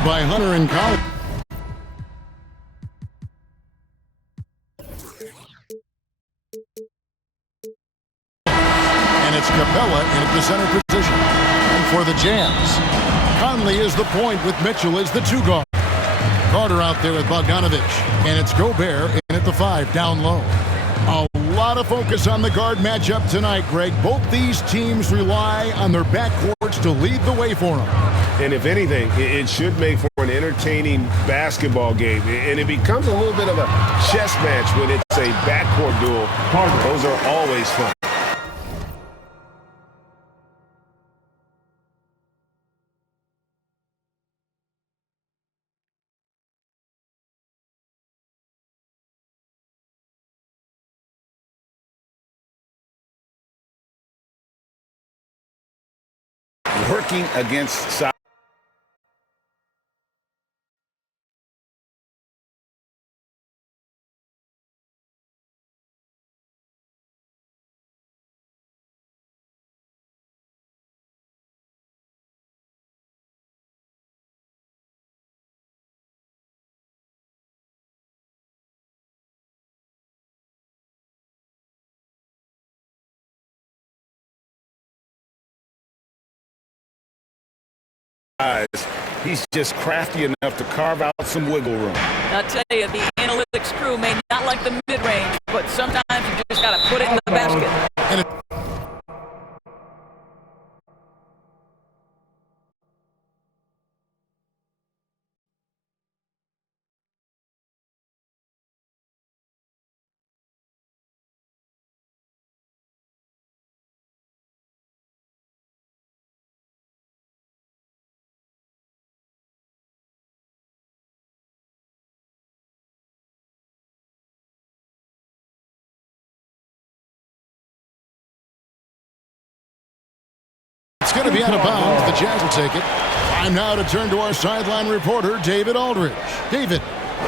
led by Hunter and Collins. And it's Capella in at the center position. And for the Jazz, Conley is the point with Mitchell as the 2 guard. Carter out there with Bogdanovich. And it's Gobert in at the 5 down low. A lot of focus on the guard matchup tonight, Greg. Both these teams rely on their backcourts to lead the way for them. And if anything, it should make for an entertaining basketball game. And it becomes a little bit of a chess match when it's a backcourt duel. Those are always fun. Working against side. He's just crafty enough to carve out some wiggle room. I'll tell you, the analytics crew may not like the mid-range, but sometimes you just got to put it in the basket. It's going to be out of bounds. The Jazz will take it. Time now to turn to our sideline reporter, David Aldridge. David.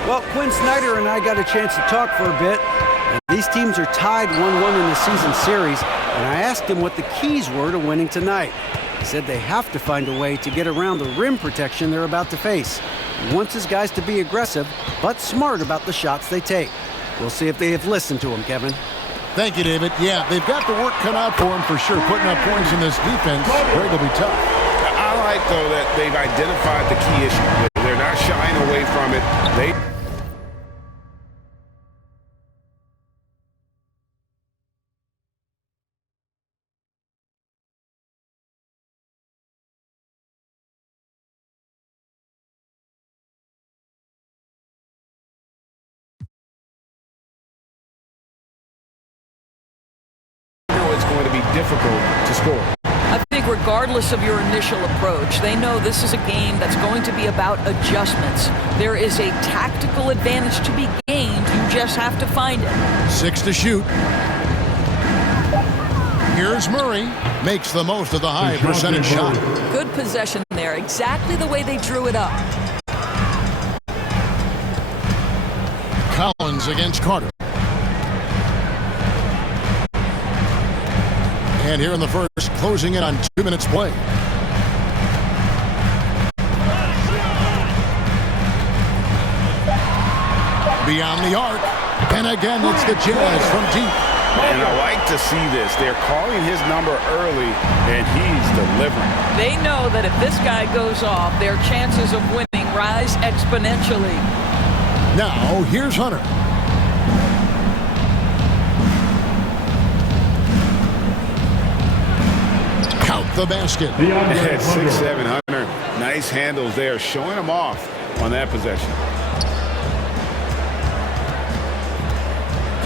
Well, Quinn Snyder and I got a chance to talk for a bit. And these teams are tied 1-1 in the season series, and I asked him what the keys were to winning tonight. He said they have to find a way to get around the rim protection they're about to face. He wants his guys to be aggressive, but smart about the shots they take. We'll see if they have listened to him, Kevin. Thank you, David. Yeah, they've got the work cut out for them for sure. Putting up points in this defense, Greg, will be tough. I like, though, that they've identified the key issue. They're not shying away from it. It's going to be difficult to score. I think regardless of your initial approach, they know this is a game that's going to be about adjustments. There is a tactical advantage to be gained. You just have to find it. 6 to shoot. Here's Murray. Makes the most of the high percentage shot. Good possession there. Exactly the way they drew it up. Collins against Carter. And here in the first, closing in on 2 minutes play. Beyond the arc. And again, it's the Jazz from deep. And I like to see this. They're calling his number early, and he's delivering. They know that if this guy goes off, their chances of winning rise exponentially. Now, here's Hunter. Count the basket. At 6'7", Hunter. Nice handles there, showing him off on that possession.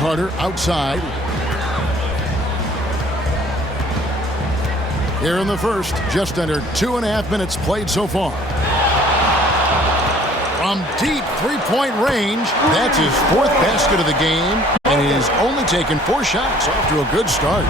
Carter outside. Here in the first, just under 2.5 minutes played so far. From deep three-point range, that's his 4th basket of the game, and he's only taken 4 shots. Off to a good start.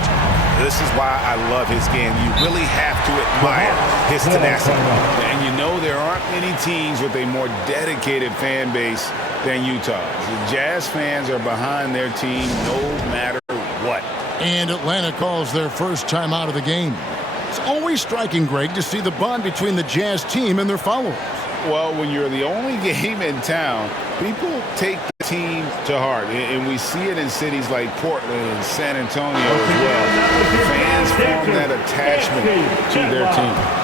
This is why I love his game. You really have to admire his tenacity. And you know there aren't many teams with a more dedicated fan base than Utah. The Jazz fans are behind their team no matter what. And Atlanta calls their first time out of the game. It's always striking, Greg, to see the bond between the Jazz team and their followers. Well, when you're the only game in town, people take the team to heart. And we see it in cities like Portland and San Antonio as well. Fans form that attachment to their team.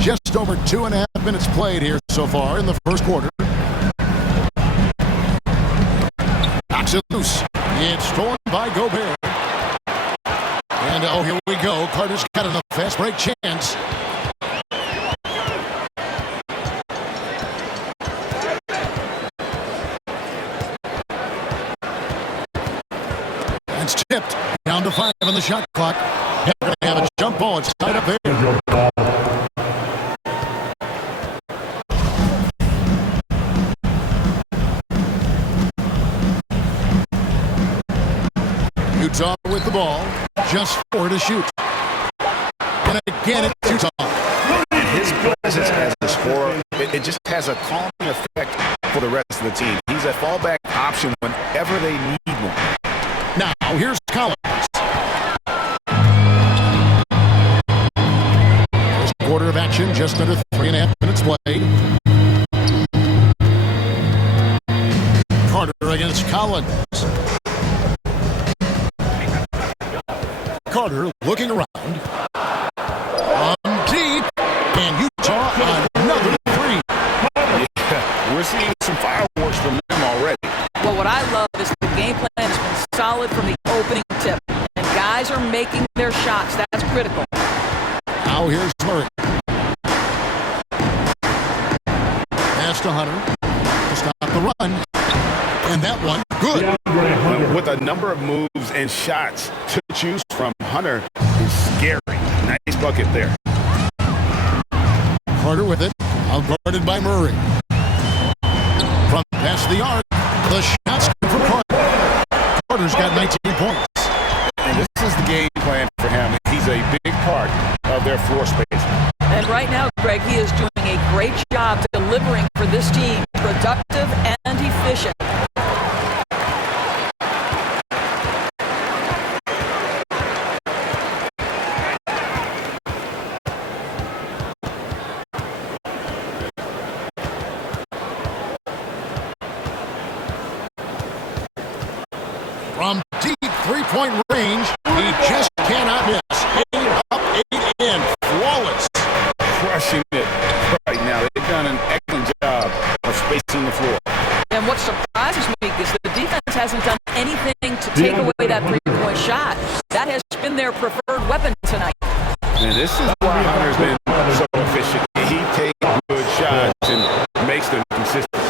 Just over 2.5 minutes played here so far in the first quarter. Knocks it loose. It's stolen by Gobert. And oh, here we go. Carter's got a fast break chance. It's tipped. Down to 5 on the shot clock. They're going to have a jump ball. It's tied up there. Utah with the ball. Just 4 to shoot. And again, it's Utah. His presence as a scorer, it just has a calming effect for the rest of the team. He's a fallback option whenever they need one. Now, here's Collins. First quarter of action, just under 3.5 minutes played. Carter against Collins. Carter looking around. On deep. And Utah on another 3. Yeah, we're seeing some fireworks from them already. Well, what I love is the solid from the opening tip. And guys are making their shots. That's critical. Now here's Murray. Pass to Hunter to stop the run. And that one, good. With a number of moves and shots to choose from, Hunter is scary. Nice bucket there. Carter with it, outguarded by Murray. From past the arc, the shot's good for Carter. Carter's got 19 points. And this is the game plan for him. He's a big part of their floor space. And right now, Greg, he is doing a great job delivering for this team. Productive and efficient. From deep three-point range, he just cannot miss. 8 up, 8 in, flawless. Crushing it right now. They've done an excellent job of spacing the floor. And what surprises me is that the defense hasn't done anything to take away that three-point shot. That has been their preferred weapon tonight. And this is why Hunter's been so efficient. He takes good shots and makes them consistent.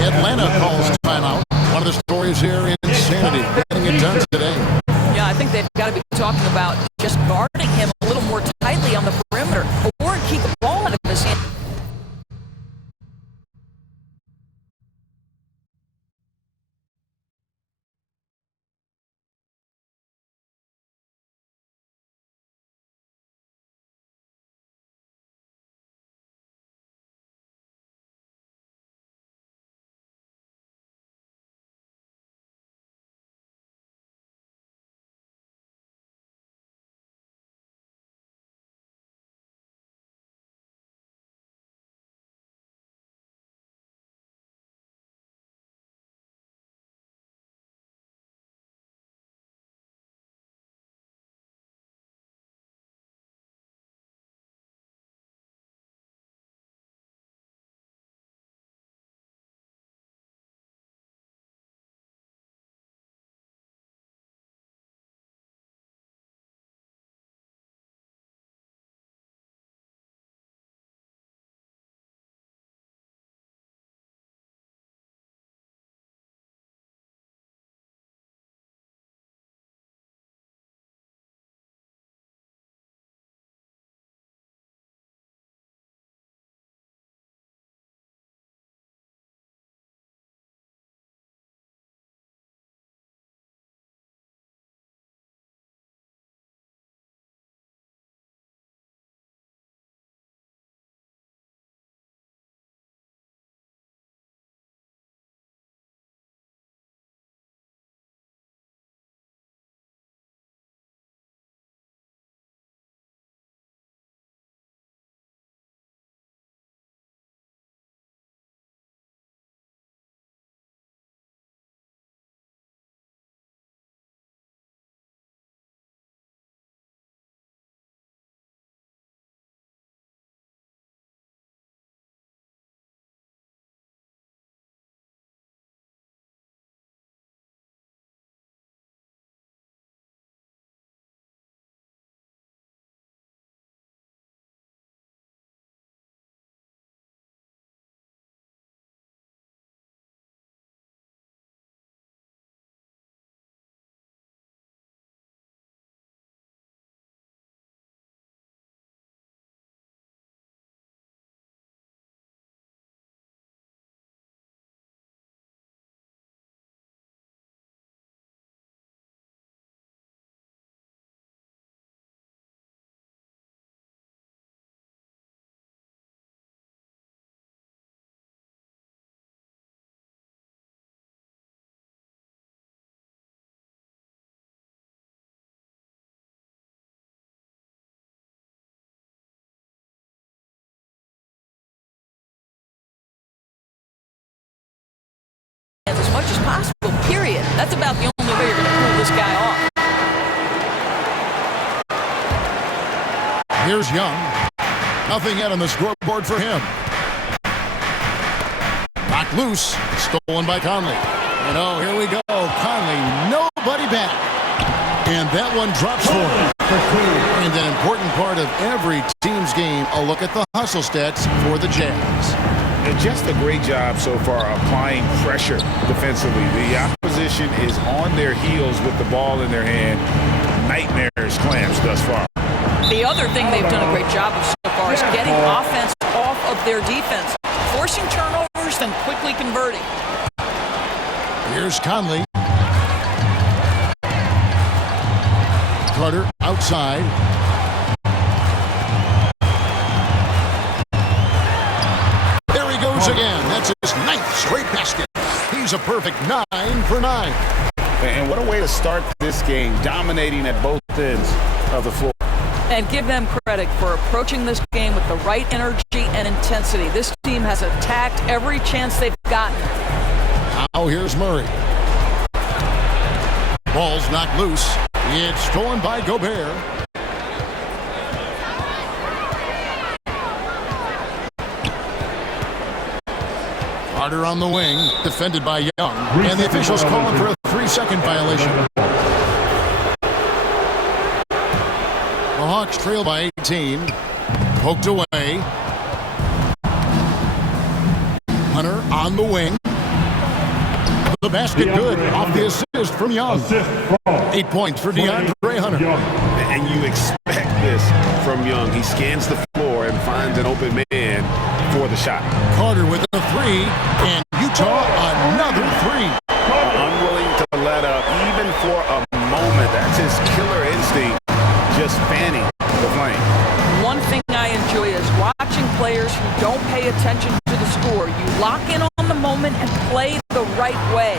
Atlanta calls timeout. One of the stories here, insanity, getting it done today. Yeah, I think they've got to be talking about just guarding him a little more tightly on the perimeter or keep the ball out of his hand. As much as possible, period. That's about the only way you're going to cool this guy off. Here's Young. Nothing yet on the scoreboard for him. Knocked loose. Stolen by Conley. And oh, here we go. Conley, no nobody back. And that one drops for him. And an important part of every team's game, a look at the hustle stats for the Jazz. And just a great job so far applying pressure defensively. The opposition is on their heels with the ball in their hand. Nightmares clamps thus far. The other thing they've done a great job of so far is getting offense off of their defense, forcing turnovers, then quickly converting. Here's Conley. Carter outside. There he goes again. That's his 9th straight basket. He's a perfect 9 for 9. And what a way to start this game, dominating at both ends of the floor. And give them credit for approaching this game with the right energy and intensity. This team has attacked every chance they've gotten. Now here's Murray. Ball's knocked loose. It's stolen by Gobert. Carter on the wing, defended by Young. And the officials call him for a 3-second violation. The Hawks trail by 18. Poked away. Hunter on the wing. The basket good off the assist from Young. 8 points for DeAndre Hunter. And you expect this from Young. He scans the floor and finds an open man for the shot. Carter with a 3, and Utah another 3. Unwilling to let up even for a moment. That's his killer instinct, just fanning the flame. One thing I enjoy is watching players who don't pay attention to the score. You lock in on the moment and play the right way.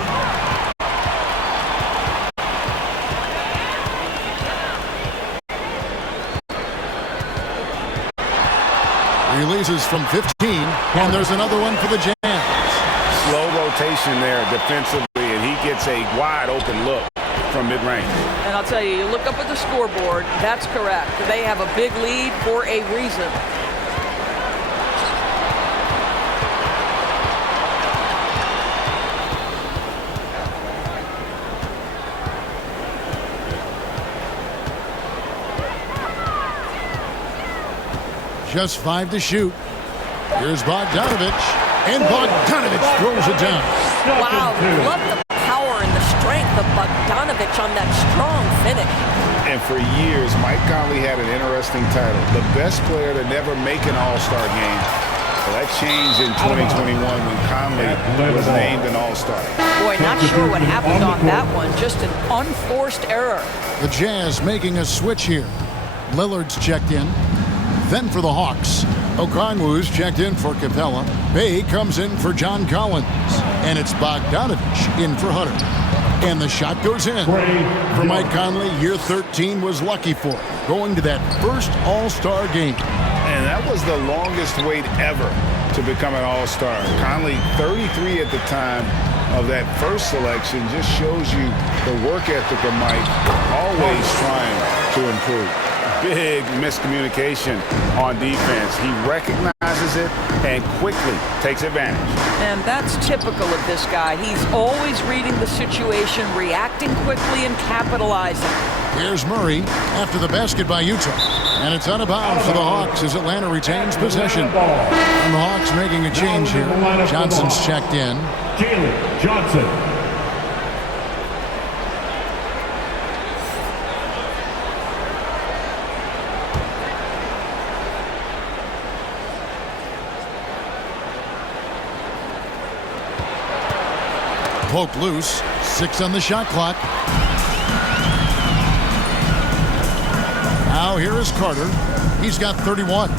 Releases from 15, and there's another one for the Jazz. Slow rotation there defensively, and he gets a wide open look from mid-range. And I'll tell you, you look up at the scoreboard, that's correct. They have a big lead for a reason. Just 5 to shoot. Here's Bogdanovich, and Bogdanovich throws it down. Wow, love the power and the strength of Bogdanovich on that strong finish. And for years, Mike Conley had an interesting title, the best player to never make an All-Star game. Well, that changed in 2021 when Conley was named an All-Star. Boy, not sure what happened on that one. Just an unforced error. The Jazz making a switch here. Lillard's checked in. Then for the Hawks, Okongwu's checked in for Capella. Bay comes in for John Collins. And it's Bogdanovich in for Hunter. And the shot goes in. For Mike Conley, year 13 was lucky for him, going to that first All-Star game. And that was the longest wait ever to become an All-Star. Conley, 33 at the time of that first selection, just shows you the work ethic of Mike, always trying to improve. Big miscommunication on defense. He recognizes it and quickly takes advantage. And that's typical of this guy. He's always reading the situation, reacting quickly, and capitalizing. Here's Murray after the basket by Utah. And it's out of bounds for the Hawks as Atlanta retains possession. And the Hawks making a change here. Johnson's checked in. Jalen Johnson. Poked loose. 6 on the shot clock. Now here is Carter. He's got 31.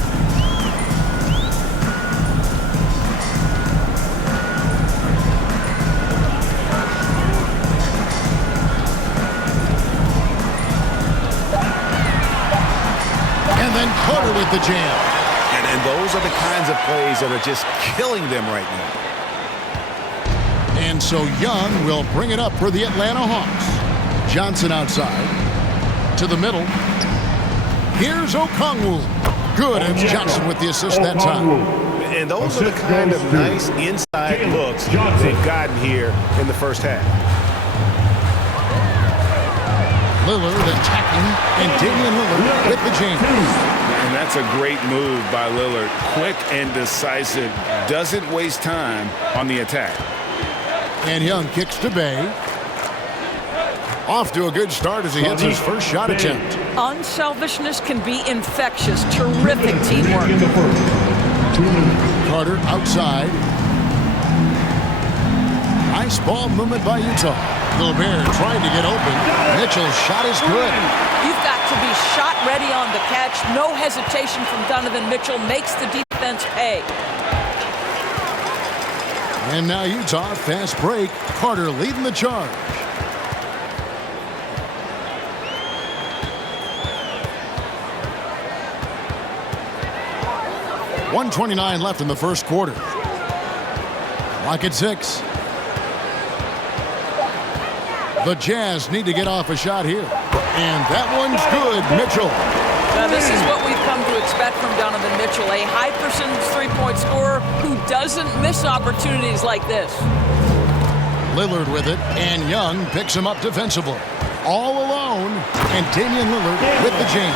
And then Carter with the jam. And those are the kinds of plays that are just killing them right now. And so Young will bring it up for the Atlanta Hawks. Johnson outside. To the middle. Here's Okongwu. Good, and Johnson with the assist that time. And those are the kind of nice inside looks they've gotten here in the first half. Lillard attacking, and Damian Lillard with the jam. And that's a great move by Lillard. Quick and decisive. Doesn't waste time on the attack. And Young kicks to Bay. Off to a good start as he hits his first shot attempt. Unselfishness can be infectious. Terrific teamwork. Carter outside. Nice ball movement by Utah. Gobert trying to get open. Mitchell's shot is good. You've got to be shot ready on the catch. No hesitation from Donovan Mitchell. Makes the defense pay. And now Utah, fast break. Carter leading the charge. .129 left in the first quarter. Clock at 6. The Jazz need to get off a shot here. And that one's good. Mitchell. Now, this is what we've come to expect from Donovan Mitchell, a high percentage three-point scorer who doesn't miss opportunities like this. Lillard with it, and Young picks him up defensively. All alone, and Damian Lillard with the jam.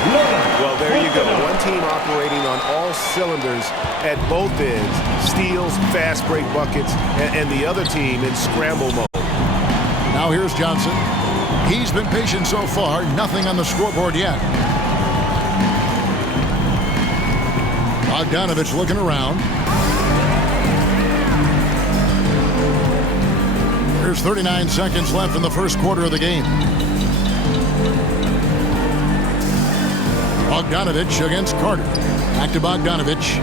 Well, there you go. One team operating on all cylinders at both ends. Steals, fast break buckets, and the other team in scramble mode. Now here's Johnson. He's been patient so far. Nothing on the scoreboard yet. Bogdanovich looking around. There's 39 seconds left in the first quarter of the game. Bogdanovich against Carter. Back to Bogdanovich.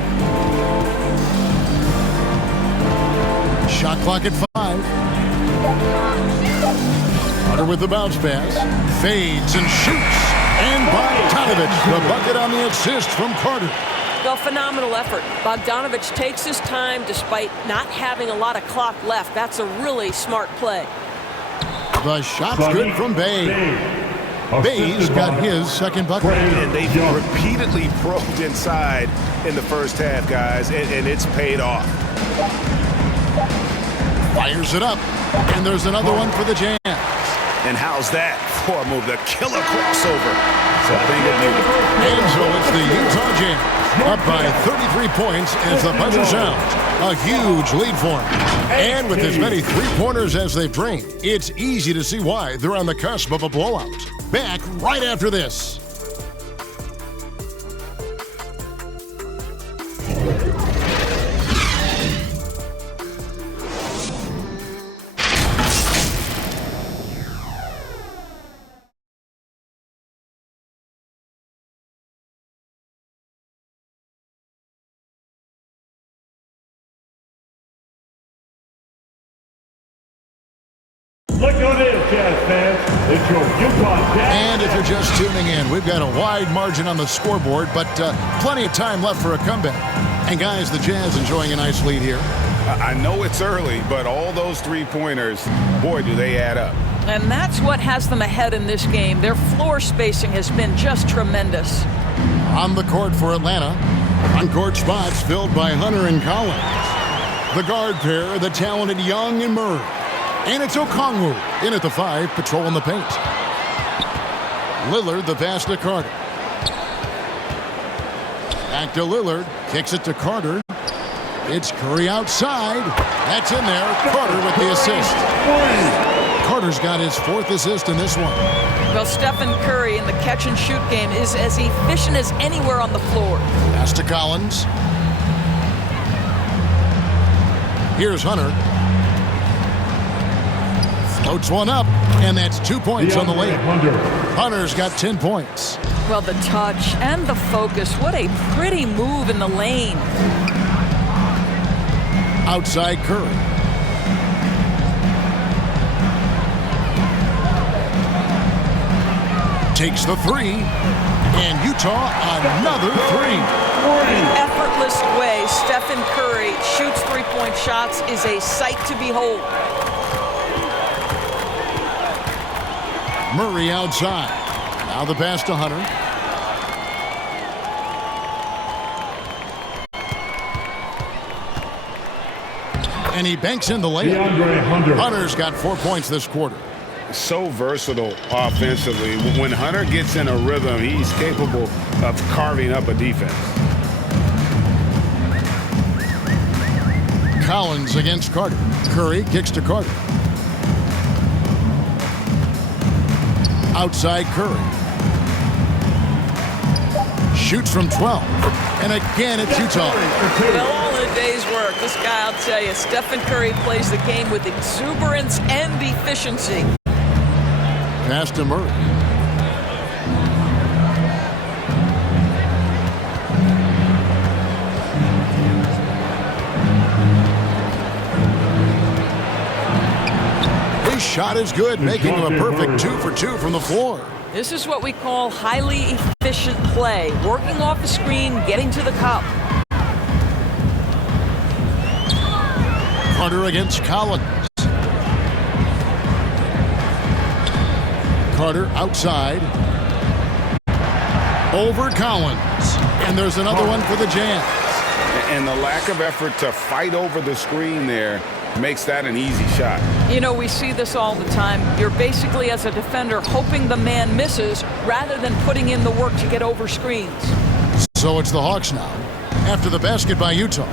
Shot clock at 5. Carter with the bounce pass. Fades and shoots. And Bogdanovich, the bucket on the assist from Carter. A phenomenal effort. Bogdanovich takes his time despite not having a lot of clock left. That's a really smart play. The shot's good from Bay. Bay's got his second bucket. And they've repeatedly probed inside in the first half, guys, and it's paid off. Fires it up. And there's another one for the Jazz. And how's that for a move? The killer crossover. It's a thing of beauty. And so it's the Utah Jazz up by 33 points as the buzzer sounds. A huge lead for them. And with as many three-pointers as they've drained, it's easy to see why they're on the cusp of a blowout. Back right after this. Look who it is, Jazz fans. It's your Utah Jazz. And if you're just tuning in, we've got a wide margin on the scoreboard, but plenty of time left for a comeback. And guys, the Jazz enjoying a nice lead here. I know it's early, but all those three-pointers, boy, do they add up. And that's what has them ahead in this game. Their floor spacing has been just tremendous. On the court for Atlanta, on-court spots filled by Hunter and Collins. The guard pair, the talented Young and Murray. And it's Okongwu in at the 5, patrolling the paint. Lillard, the pass to Carter. Back to Lillard, kicks it to Carter. It's Curry outside. That's in there. Carter with the assist. Carter's got his 4th assist in this one. Well, Stephen Curry in the catch-and-shoot game is as efficient as anywhere on the floor. Pass to Collins. Here's Hunter. Floats one up, and that's 2 points on the lane. Hunter's got 10 points. Well, the touch and the focus. What a pretty move in the lane. Outside Curry. Takes the 3, and Utah another 3. The effortless way Stephen Curry shoots three-point shots is a sight to behold. Murray outside. Now the pass to Hunter. And he banks in the layup. Hunter's got 4 points this quarter. so versatile offensively. When Hunter gets in a rhythm, he's capable of carving up a defense. Collins against Carter. Curry kicks to Carter. Outside Curry. Shoots from 12. And again, it's Utah. Well, all in a day's work. This guy, I'll tell you, Stephen Curry plays the game with exuberance and efficiency. Pass to Murray. His shot is good, making him a perfect 2 for 2 from the floor. This is what we call highly efficient play. Working off the screen, getting to the cup. Carter against Collins. Carter outside. Over Collins. And there's another one for the Jazz. And the lack of effort to fight over the screen there makes that an easy shot. You know, we see this all the time. You're basically, as a defender, hoping the man misses rather than putting in the work to get over screens. So it's the Hawks now. After the basket by Utah.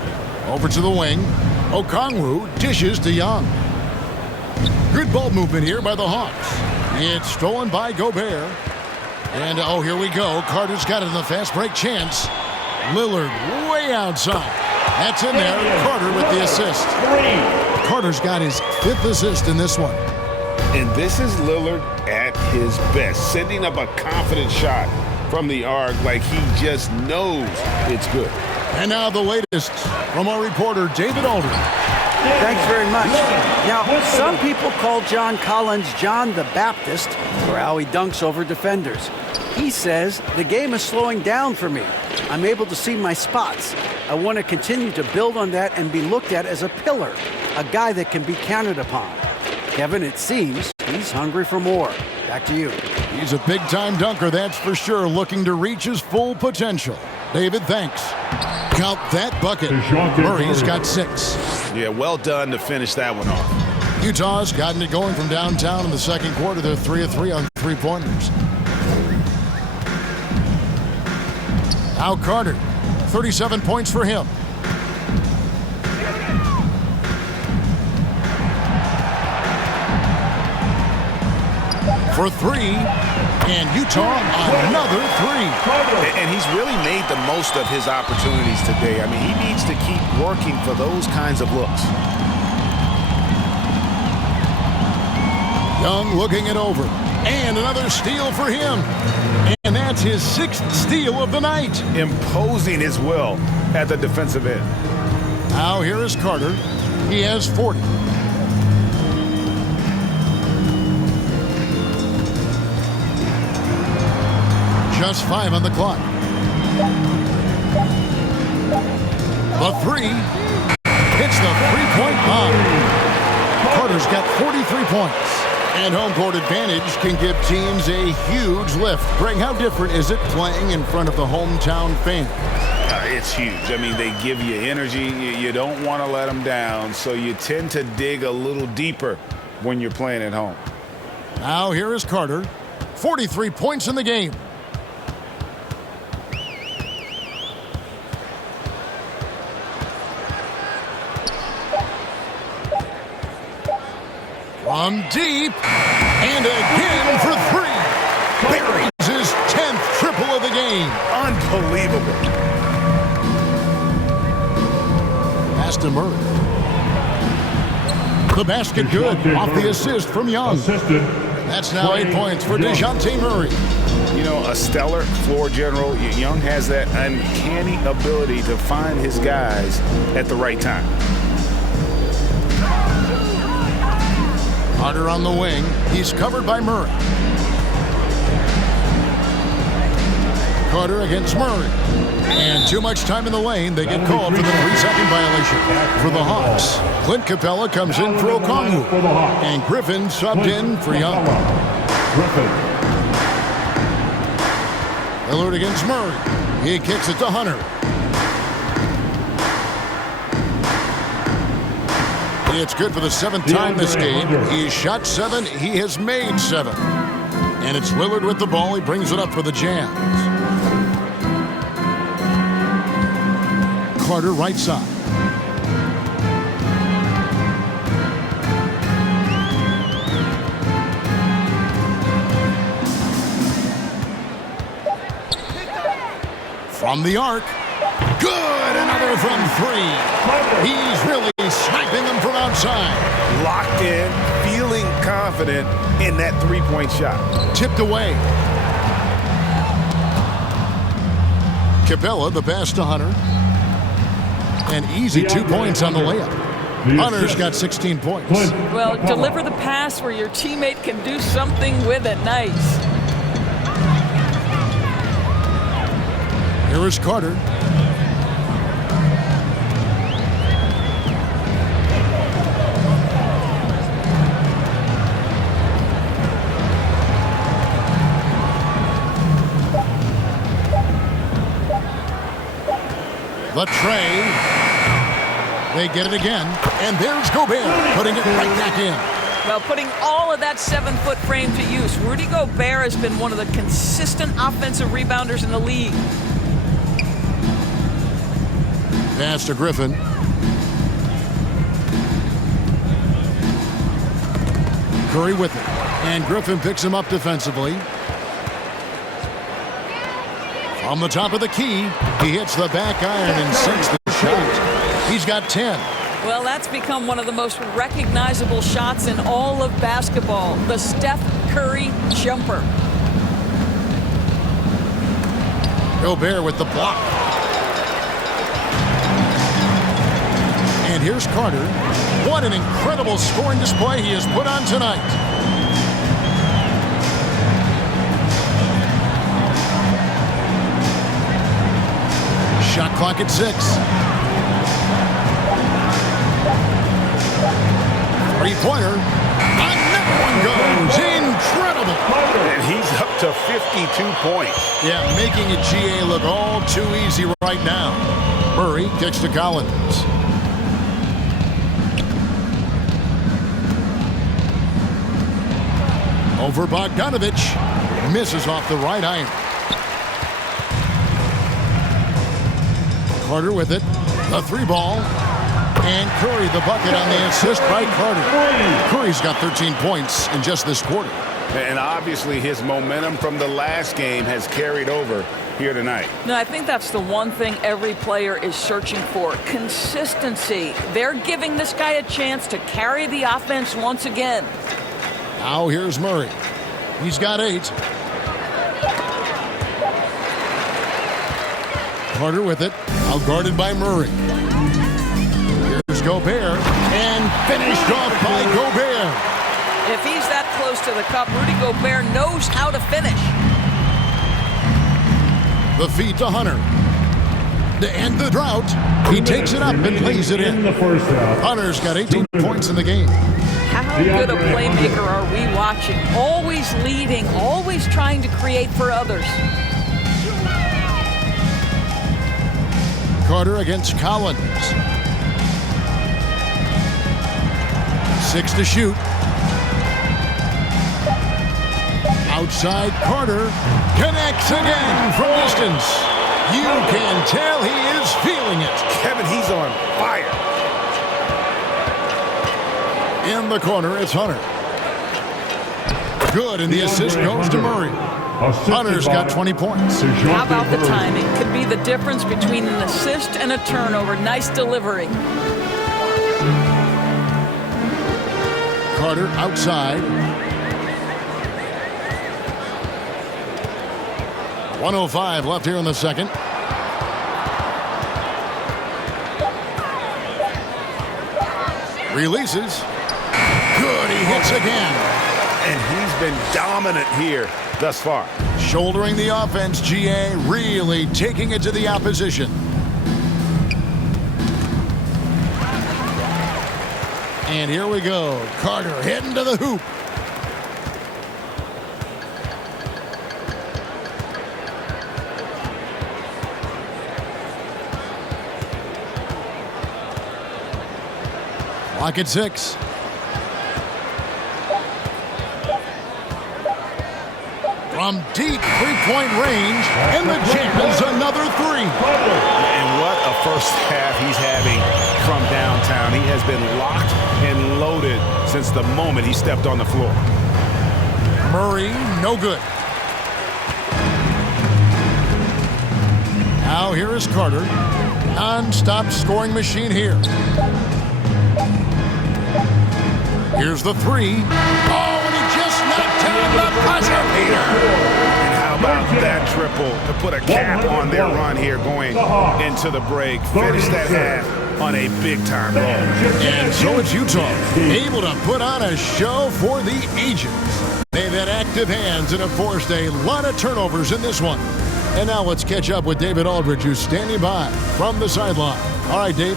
Over to the wing. Okongwu dishes to Young. Good ball movement here by the Hawks. It's stolen by Gobert. And, oh, here we go. Carter's got it in the fast break chance. Lillard way outside. That's in there. Carter with the assist. Carter's got his 5th assist in this one. And this is Lillard at his best, sending up a confident shot from the arc like he just knows it's good. And now the latest from our reporter, David Aldridge. Thanks very much. Now, some people call John Collins John the Baptist for how he dunks over defenders. He says, the game is slowing down for me. I'm able to see my spots. I want to continue to build on that and be looked at as a pillar, a guy that can be counted upon. Kevin, it seems he's hungry for more. Back to you. He's a big-time dunker, that's for sure, looking to reach his full potential. David, thanks. Count that bucket. Murray's got 6. Yeah, well done to finish that one off. Utah's gotten it going from downtown in the second quarter. They're 3 of 3 on three-pointers. Now Carter, 37 points for him. For 3, and Utah another 3. And he's really made the most of his opportunities today. I mean, he needs to keep working for those kinds of looks. Young looking it over. And another steal for him. And that's his 6th steal of the night. Imposing his will at the defensive end. Now here is Carter. He has 40. Just 5 on the clock. The 3 hits the three-point bomb. Carter's got 43 points. And home court advantage can give teams a huge lift. Greg, how different is it playing in front of the hometown fans? It's huge. I mean, they give you energy. You don't want to let them down, so you tend to dig a little deeper when you're playing at home. Now here is Carter. 43 points in the game. From deep, and again for 3. Buries his 10th triple of the game. Unbelievable. Pass to Murray. The basket good off the assist from Young. That's now 8 points for DeJounte Murray. You know, a stellar floor general. Young has that uncanny ability to find his guys at the right time. Carter on the wing. He's covered by Murray. Carter against Murray. And too much time in the lane. They get called for the 3-second violation. For the Hawks, Clint Capella comes in for Okongwu. And Griffin subbed in for Young. Lillard against Murray. He kicks it to Hunter. It's good for the 7th time this game. He shot 7. He has made 7. And it's Lillard with the ball. He brings it up for the Jams. Carter right side. From the arc. Good! Another from 3. He's really sniping them from outside. Locked in, feeling confident in that three-point shot. Tipped away. Capella, the pass to Hunter. An easy 2 points on the layup. Hunter's got 16 points. Well, deliver the pass where your teammate can do something with it. Nice. Here is Carter. The tray. They get it again. And there's Gobert putting it right back in. Well, putting all of that 7-foot frame to use. Rudy Gobert has been one of the consistent offensive rebounders in the league. Pass to Griffin. Curry with it. And Griffin picks him up defensively. From the top of the key, he hits the back iron and sinks the shot. He's got 10. Well, that's become one of the most recognizable shots in all of basketball. The Steph Curry jumper. Gobert with the block. And here's Carter. What an incredible scoring display he has put on tonight. Shot clock at 6. Three-pointer. Another one goes. Incredible. And he's up to 52 points. Yeah, making a GA look all too easy right now. Murray kicks to Collins. Over Bogdanovich. Misses off the right iron. Carter with it. The 3-ball. And Curry the bucket on the assist by Carter. Curry's got 13 points in just this quarter. And obviously his momentum from the last game has carried over here tonight. No, I think that's the one thing every player is searching for. Consistency. They're giving this guy a chance to carry the offense once again. Now here's Murray. He's got 8. Carter with it. Out guarded by Murray. Here's Gobert. And finished off by Gobert. If he's that close to the cup, Rudy Gobert knows how to finish. The feed to Hunter. To end the drought, he takes it up and plays it in. Hunter's got 18 points in the game. How good a playmaker are we watching? Always leading, always trying to create for others. Carter against Collins. 6 to shoot. Outside Carter. Connects again from distance. You can tell he is feeling it. Kevin, he's on fire. In the corner, it's Hunter. Good, and the assist goes to Murray. Hunter's got 20 points. How about the timing? Could be the difference between an assist and a turnover. Nice delivery. Carter outside. 1:05 left here in the second. Releases. Good, he hits again. And he's been dominant here thus far. Shouldering the offense, GA, really taking it to the opposition. And here we go. Carter heading to the hoop. Clock at 6. From deep three-point range, and the Jams another three. And what a first half he's having from downtown. He has been locked and loaded since the moment he stepped on the floor. Murray, no good. Now here is Carter. Non-stop scoring machine here. Here's the three. Oh, and he just knocked down the buzzer beater. And how about that triple to put a cap on their run here going into the break. Finish that half on a big-time roll. And so it's Utah, able to put on a show for the ages. They've had active hands and have forced a lot of turnovers in this one. And now let's catch up with David Aldridge, who's standing by from the sideline. All right, Dave.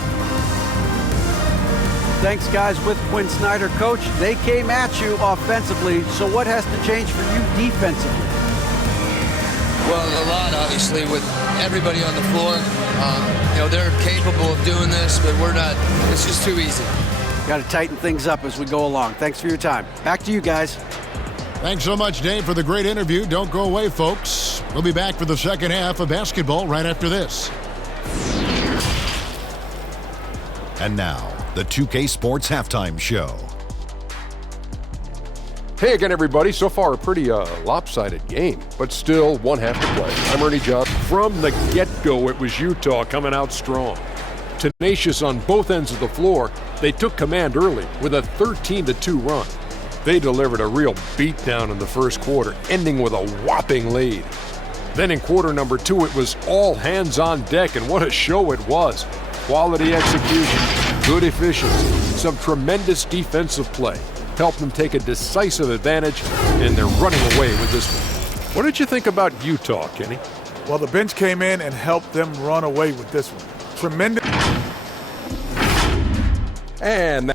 Thanks, guys. With Quinn Snyder, coach, they came at you offensively. So what has to change for you defensively? Well, a lot, obviously, with everybody on the floor. They're capable of doing this, but we're not. It's just too easy. Got to tighten things up as we go along. Thanks for your time. Back to you guys. Thanks so much, Dave, for the great interview. Don't go away, folks. We'll be back for the second half of basketball right after this. And now, the 2K Sports Halftime Show. Hey again, everybody. So far, a pretty lopsided game, but still one half to play. I'm Ernie John. From the get-go, it was Utah coming out strong. Tenacious on both ends of the floor, they took command early with a 13-2 run. They delivered a real beatdown in the first quarter, ending with a whopping lead. Then in quarter number 2, it was all hands on deck, and what a show it was. Quality execution, good efficiency, some tremendous defensive play helped them take a decisive advantage, and they're running away with this one. What did you think about Utah, Kenny? Well, the bench came in and helped them run away with this one. Tremendous. And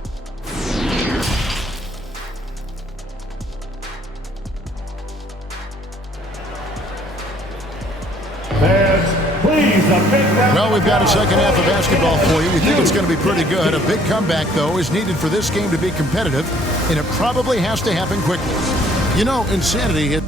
Fans, please, a big round. Well, we've got a second half of basketball for you. We think it's going to be pretty good. A big comeback, though, is needed for this game to be competitive, and it probably has to happen quickly. You know, insanity hit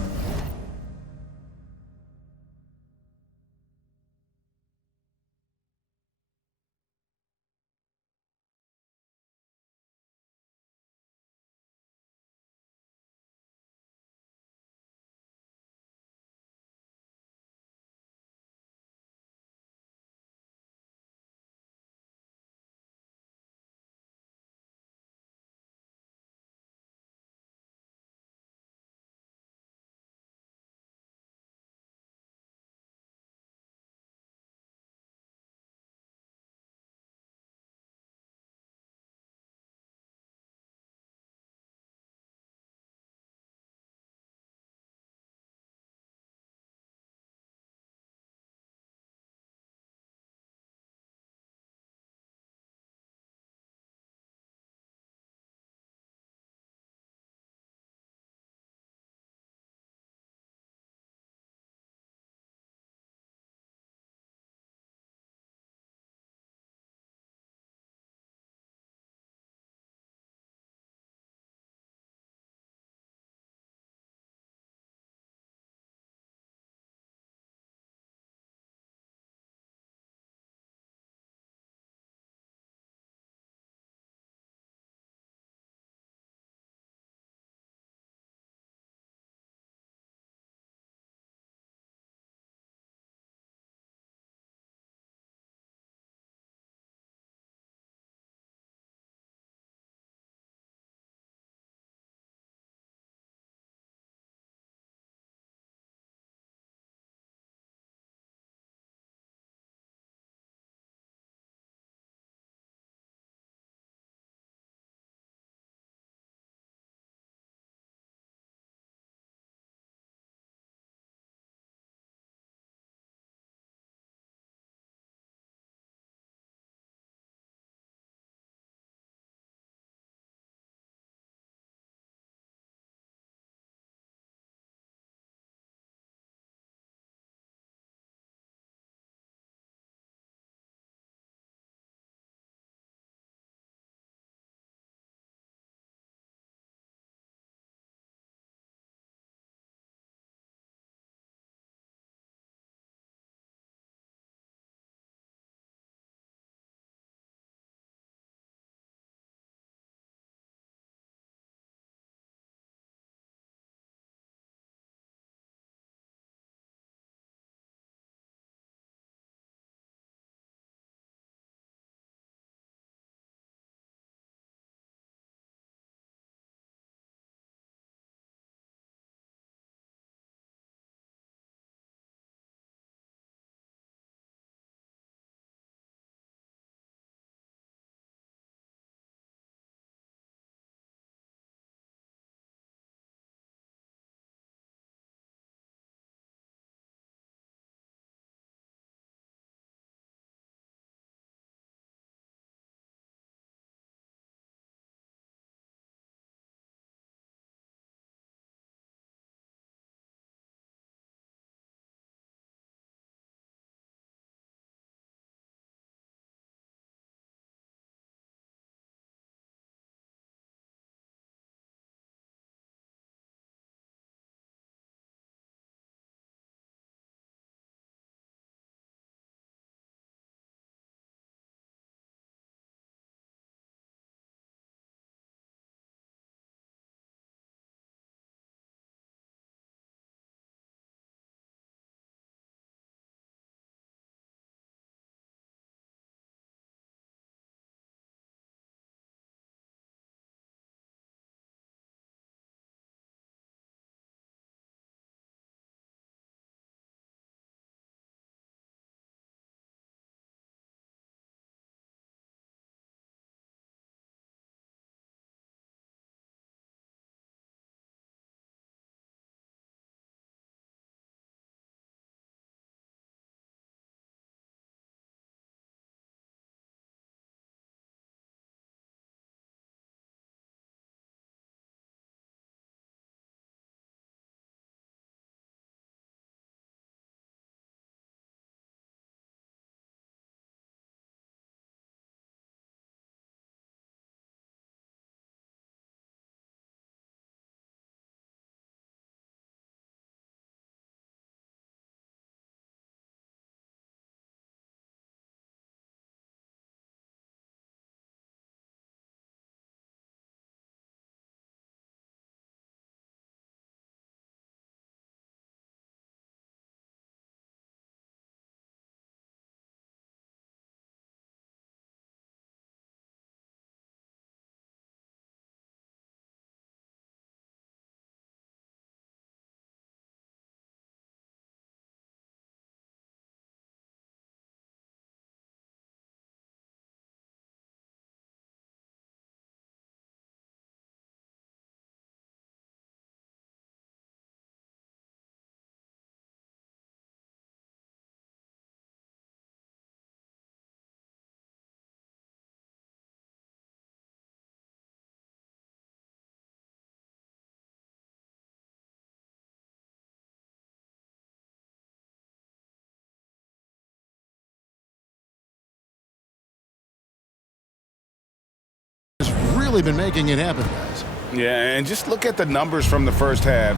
really been making it happen, guys. Yeah, and just look at the numbers from the first half.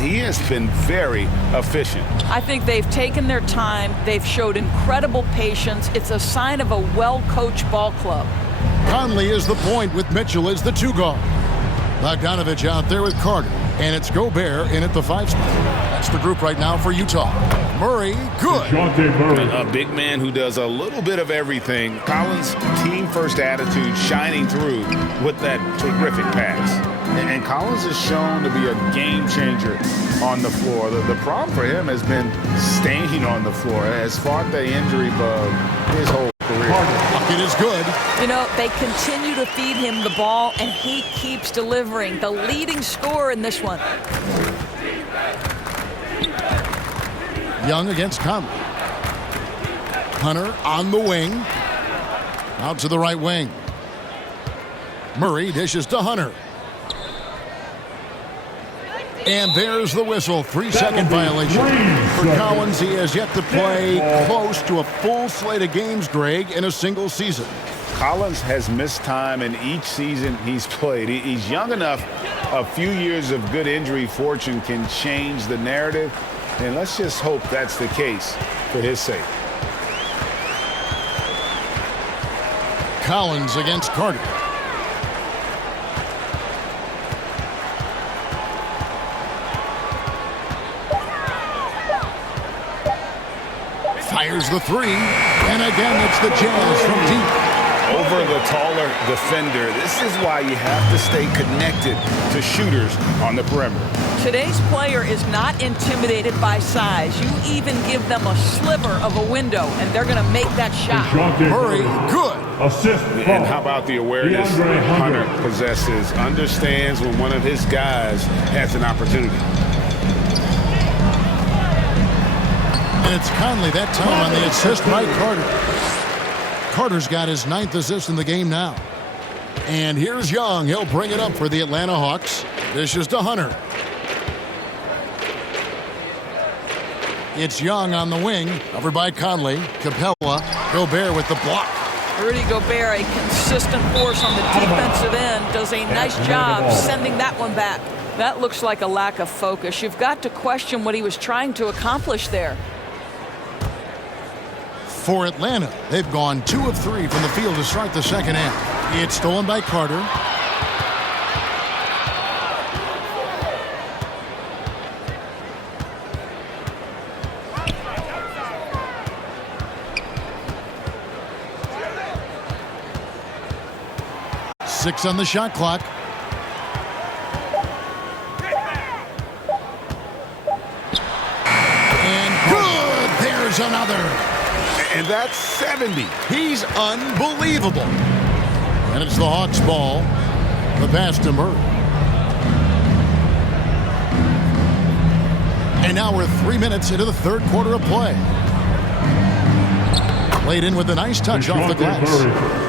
He has been very efficient. I think they've taken their time. They've showed incredible patience. It's a sign of a well-coached ball club. Conley is the point with Mitchell as the 2 guard. Bogdanovich out there with Carter. And it's Gobert in at the 5 spot. That's the group right now for Utah. Murray, good. A big man who does a little bit of everything. Collins' team-first attitude shining through with that terrific pass. And Collins is shown to be a game changer on the floor. The problem for him has been staying on the floor. Has fought the injury bug his whole career. Bucket is good. You know, they continue to feed him the ball, and he keeps delivering. The leading scorer in this one. Young against Conley. Hunter on the wing. Out to the right wing. Murray dishes to Hunter. And there's the whistle. 3-second violation. For Collins, he has yet to play close to a full slate of games, Greg, in a single season. Collins has missed time in each season he's played. He's young enough. A few years of good injury fortune can change the narrative. And let's just hope that's the case for his sake. Collins against Carter. Fires the 3, and again it's the Jazz from deep. Over the taller defender. This is why you have to stay connected to shooters on the perimeter. Today's player is not intimidated by size. You even give them a sliver of a window, and they're going to make that shot. Murray, good. Assist. And how about the awareness Hunter possesses? Understands when one of his guys has an opportunity. And it's Conley that time on the assist by Carter. Carter's got his 9th assist in the game now. And here's Young. He'll bring it up for the Atlanta Hawks. Dishes to Hunter. It's Young on the wing, covered by Conley. Capella, Gobert with the block. Rudy Gobert, a consistent force on the defensive end, does a nice job sending that one back. That looks like a lack of focus. You've got to question what he was trying to accomplish there. For Atlanta, they've gone 2 of 3 from the field to start the second half. It's stolen by Carter. Six on the shot clock. And good! There's another. And that's 70. He's unbelievable. And it's the Hawks' ball. The pass to Murray. And now we're 3 minutes into the third quarter of play. Played in with a nice touch off the glass.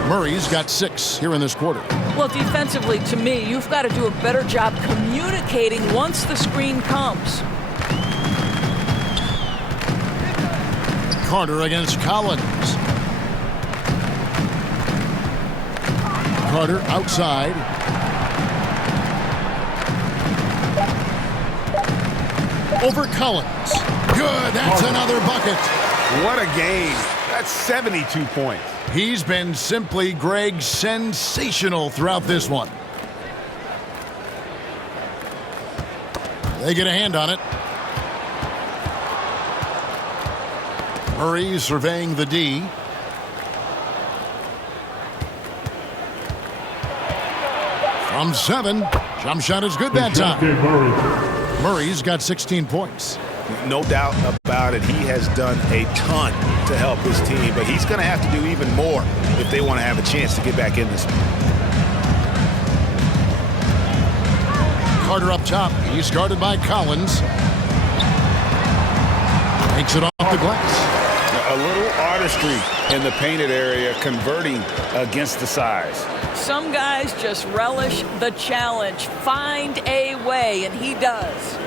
Murray's got 6 here in this quarter. Well, defensively, to me, you've got to do a better job communicating once the screen comes. Carter against Collins. Carter outside. Over Collins. Good. That's another bucket. What a game. That's 72 points. He's been simply, Greg, sensational throughout this one. They get a hand on it. Murray surveying the D. From 7. Jump shot is good that time. Murray's got 16 points. No doubt about it. He has done a ton to help his team, but he's going to have to do even more if they want to have a chance to get back in this one. Carter up top. He's guarded by Collins. Takes it off the glass. A little artistry in the painted area, converting against the size. Some guys just relish the challenge. Find a way, and he does.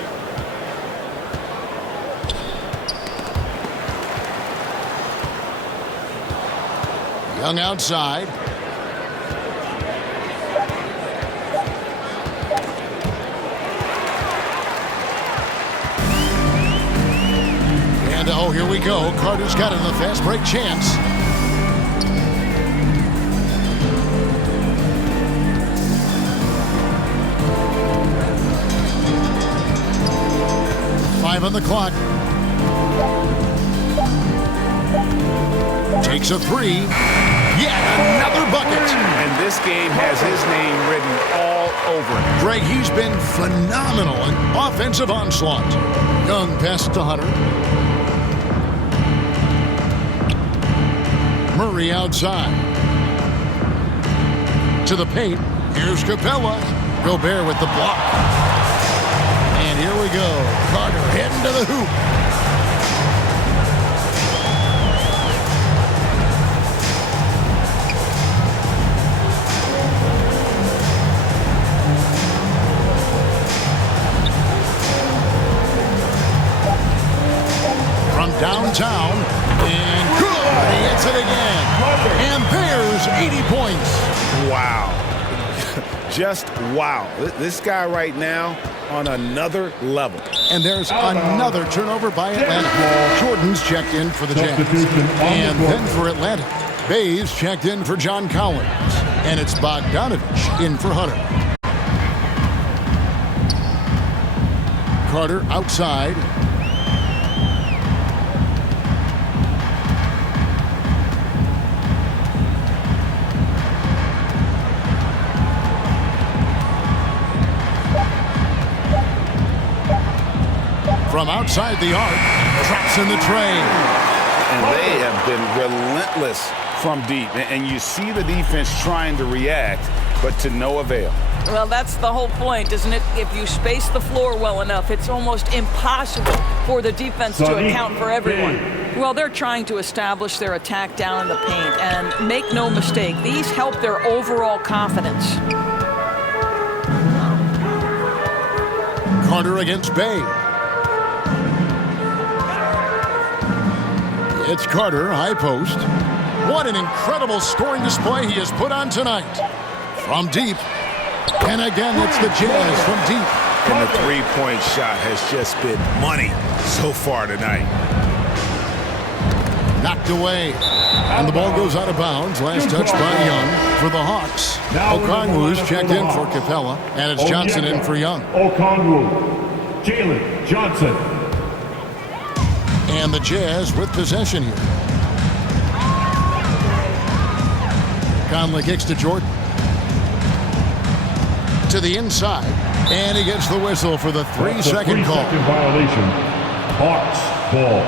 Young outside. And, oh, here we go. Carter's got it in the fast break chance. Five on the clock. Takes a three. Yet another bucket. And this game has his name written all over it. Greg, he's been phenomenal in offensive onslaught. Young passes to Hunter. Murray outside. To the paint. Here's Capella. Gobert with the block. And here we go. Carter heading to the hoop. From downtown. And good. He hits it again. And there's 80 points. Wow. Just wow. This guy right now on another level. And there's another turnover by Atlanta. Jordan's checked in for the Jazz. And then for Atlanta, Bays checked in for John Collins. And it's Bogdanovich in for Hunter. Carter outside. From outside the arc, traps in the train. And they have been relentless from deep. And you see the defense trying to react, but to no avail. Well, that's the whole point, isn't it? If you space the floor well enough, it's almost impossible for the defense to account for everyone. Well, they're trying to establish their attack down in the paint. And make no mistake, these help their overall confidence. Carter against Bay. It's Carter, high post. What an incredible scoring display he has put on tonight. From deep. And again, it's the Jazz from deep. And the three-point shot has just been money so far tonight. Knocked away. And the ball goes out of bounds. Last touch by Young for the Hawks. Okongwu's checked in for Capella. And it's Johnson in for Young. Okongwu. Jalen Johnson. And the Jazz with possession here. Conley kicks to Jordan. To the inside. And he gets the whistle for the 3-second call. 3-second violation. Hawks ball.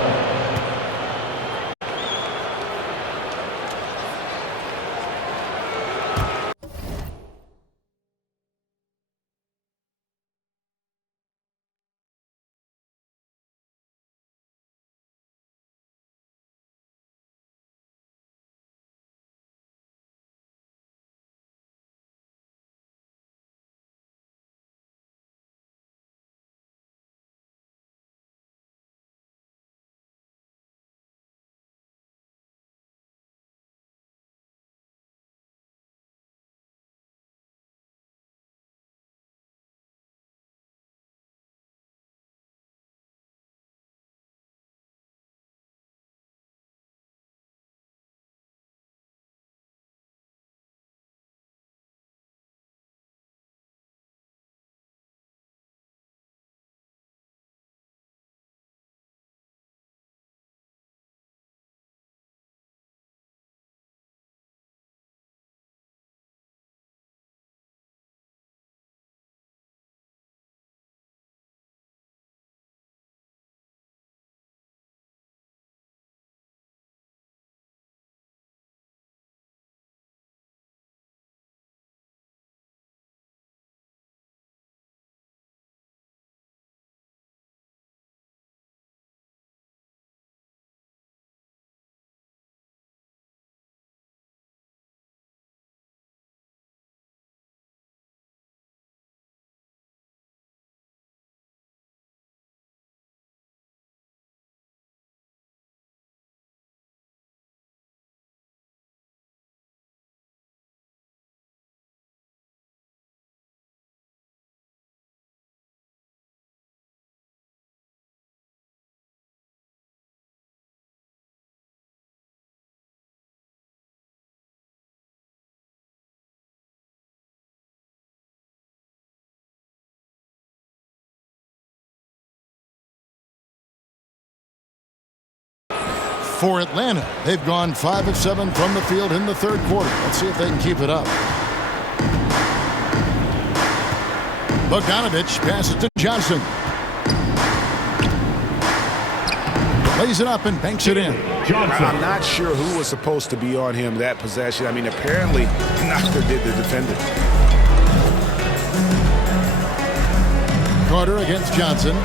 For Atlanta, they've gone 5 of 7 from the field in the third quarter. Let's see if they can keep it up. Bogdanovich passes to Johnson. Lays it up and banks it in. I'm not sure who was supposed to be on him that possession. I mean, apparently, neither did the defender. Carter against Johnson.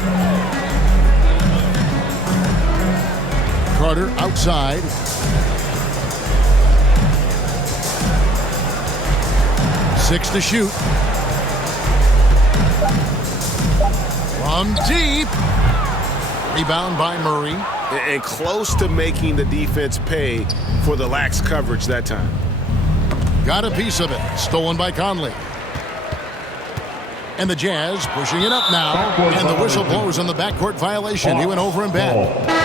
Carter outside. Six to shoot. From deep. Rebound by Murray. And close to making the defense pay for the lax coverage that time. Got a piece of it. Stolen by Conley. And the Jazz pushing it up now. And the whistle blows on the backcourt violation. He went over and back.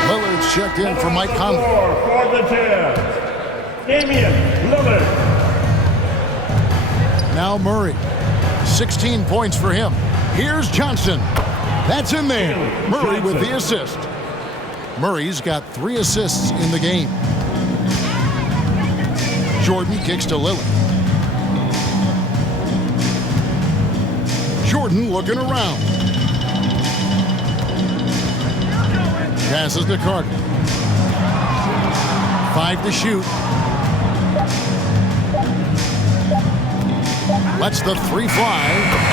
Lillard's checked in for Mike Conley. For the Jazz, Damian Lillard. Now Murray. 16 points for him. Here's Johnson. That's in there. Murray with the assist. Murray's got 3 assists in the game. Jordan kicks to Lillard. Jordan looking around. Passes to Carter. 5 to shoot. Lets the 3 fly.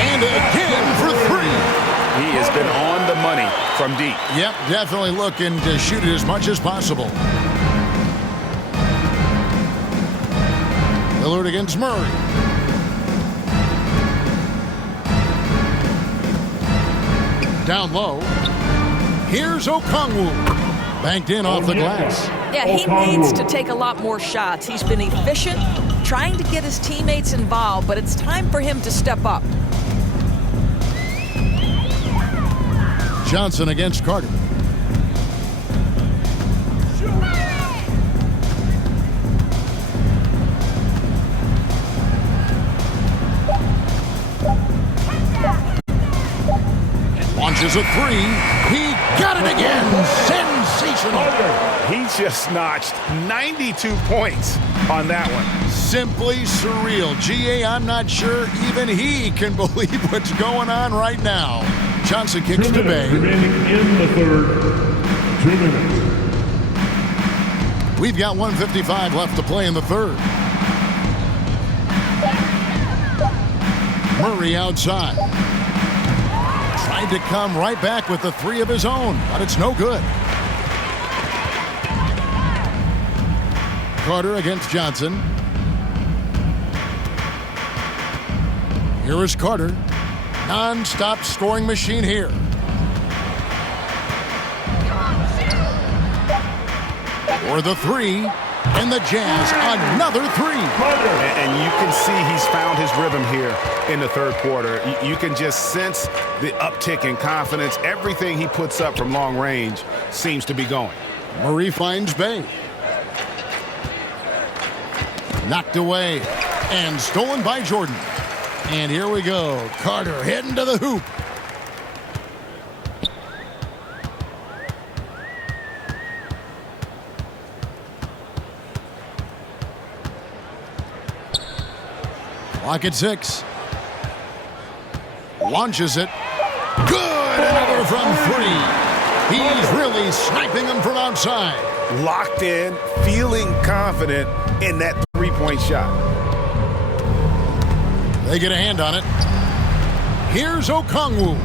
And again for 3. He has been on the money from deep. Yep, definitely looking to shoot it as much as possible. Lillard against Murray. Down low. Here's Okongwu. Banked in off the glass. Yeah, he needs to take a lot more shots. He's been efficient, trying to get his teammates involved, but it's time for him to step up. Johnson against Carter. Launches a 3. He got it again. Sensational. He just notched 92 points on that one. Simply surreal. GA, I'm not sure even he can believe what's going on right now. Johnson kicks to Bay. Remaining in the third. 2 minutes. We've got 1:55 left to play in the third. Murray outside. Tried to come right back with the 3 of his own, but it's no good. Carter against Johnson. Here is Carter. Non-stop scoring machine here. For the 3, and the Jazz another 3. And you can see he's found his rhythm here in the third quarter. You can just sense the uptick in confidence. Everything he puts up from long range seems to be going. Murray finds Bay. Knocked away and stolen by Jordan. And here we go. Carter heading to the hoop. Clock at 6. Launches it. Good! Another from 3. He's really sniping them from outside. Locked in, feeling confident in that three-point shot. They get a hand on it. Here's Okongwu.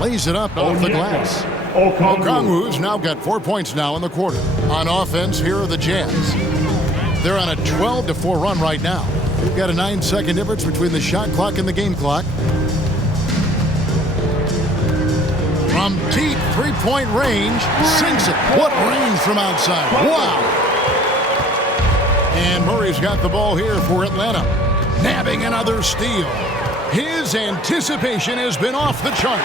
Lays it up off the glass. Okongwu's now got 4 points now in the quarter. On offense, here are the Jazz. They're on a 12-4 run right now. We've got a 9-second difference between the shot clock and the game clock. From deep three-point range, sinks it. What range from outside. Wow. And Murray's got the ball here for Atlanta. Nabbing another steal. His anticipation has been off the charts.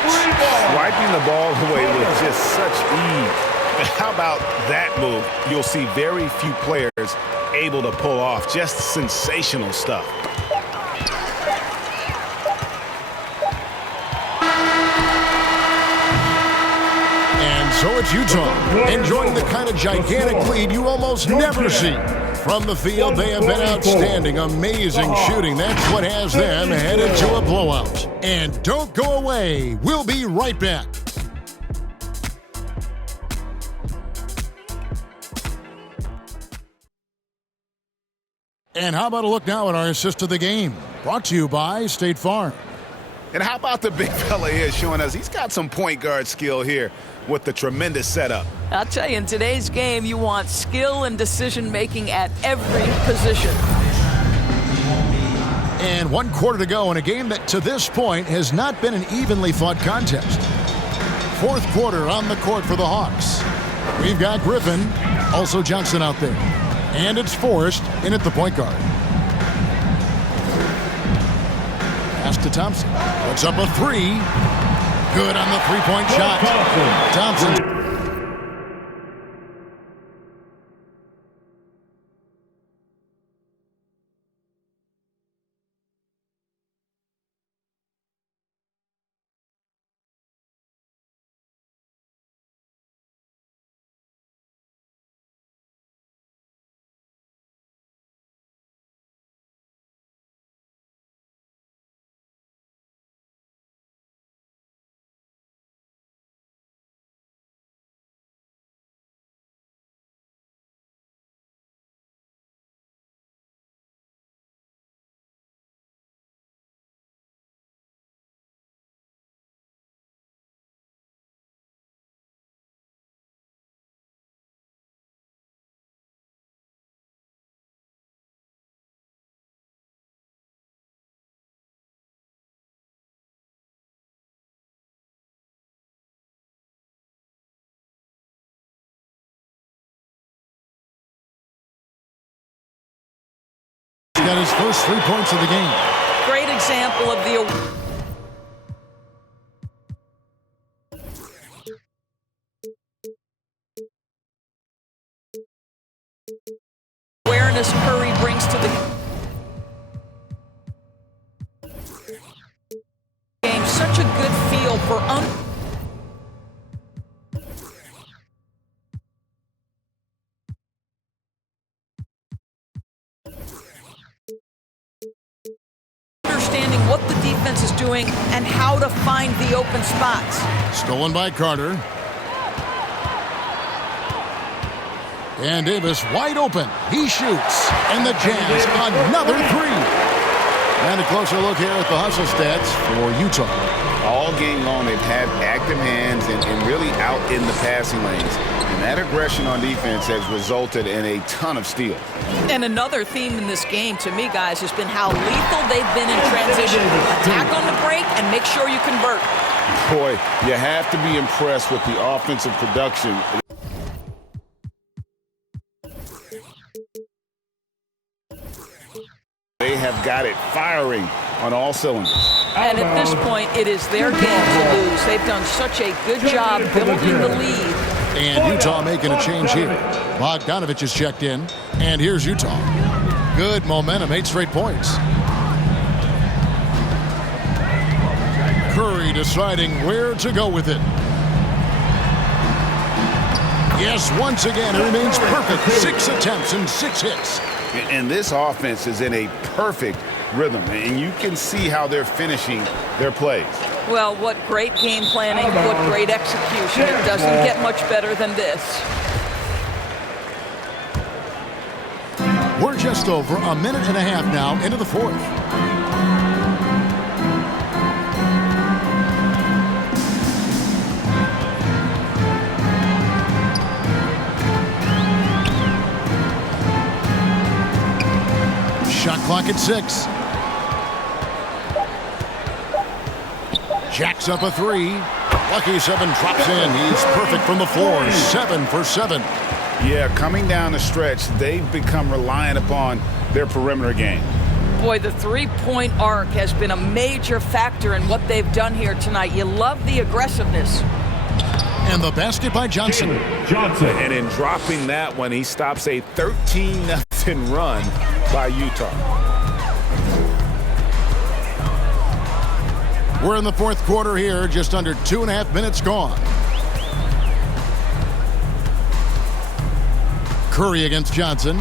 Swiping the ball away with just such ease. How about that move? You'll see very few players able to pull off. Just sensational stuff. And So it's Utah enjoying the kind of gigantic lead you almost never see. From the field, they have been outstanding, amazing shooting. That's what has them headed to a blowout. And don't go away. We'll be right back. And how about a look now at our assist of the game? Brought to you by State Farm. And how about the big fella here showing us he's got some point guard skill here with the tremendous setup. I'll tell you, in today's game, you want skill and decision-making at every position. And 1 quarter to go in a game that to this point has not been an evenly fought contest. 4th quarter on the court for the Hawks. We've got Griffin, also Johnson out there. And it's Forrest in at the point guard. Pass to Thompson. Puts up a 3. Good on the three-point shot. Thompson. Got his first 3 points of the game. Great example of the awareness Curry brings to the game. Such a good feel for understanding what the defense is doing and how to find the open spots. Stolen by Carter. And Davis wide open. He shoots. And the Jazz another 3. And a closer look here at the hustle stats for Utah. All game long, they've had active hands and really out in the passing lanes. And that aggression on defense has resulted in a ton of steals. And another theme in this game, to me, guys, has been how lethal they've been in transition. Attack on the break and make sure you convert. Boy, you have to be impressed with the offensive production. They have got it firing on all cylinders. And at this point, it is their game to lose. They've done such a good job building the lead. And Utah making a change here. Bogdanovich is checked in. And here's Utah. Good momentum, 8 straight points. Curry deciding where to go with it. Yes, once again, it remains perfect. 6 attempts and 6 hits. And this offense is in a perfect rhythm, and you can see how they're finishing their plays. Well, what great game planning, what great execution. It doesn't get much better than this. We're just over a minute and a half now into the 4th. Shot clock at 6. Jacks up a 3. Lucky 7 drops in. He's perfect from the floor. 7 for 7. Yeah, coming down the stretch, they've become reliant upon their perimeter game. Boy, the three-point arc has been a major factor in what they've done here tonight. You love the aggressiveness. And the basket by Johnson. And in dropping that one, he stops a 13-0 run by Utah. We're in the 4th quarter here, just under 2.5 minutes gone. Curry against Johnson.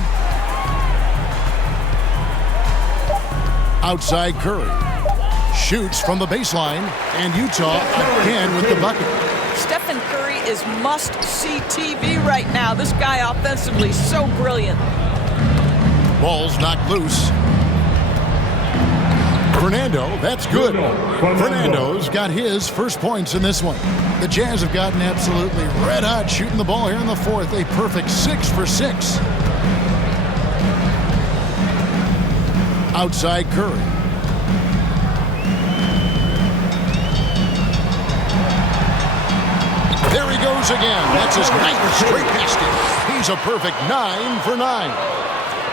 Outside Curry. Shoots from the baseline. And Utah again with the bucket. Stephen Curry is must-see TV right now. This guy offensively so brilliant. Ball's knocked loose. Fernando, that's good. Fernando's got his first points in this one. The Jazz have gotten absolutely red hot shooting the ball here in the fourth. A perfect 6 for 6. Outside Curry. There he goes again. That's his 9th straight basket. He's a perfect 9 for 9.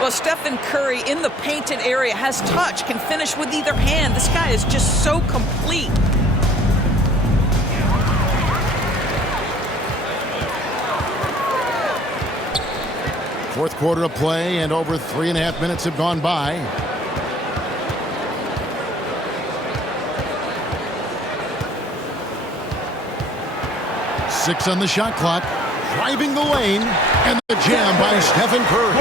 Well, Stephen Curry in the painted area has touch, can finish with either hand. This guy is just so complete. Fourth quarter of play, and over 3.5 minutes have gone by. Six on the shot clock. Driving the lane, and the jam by Stephen Curry.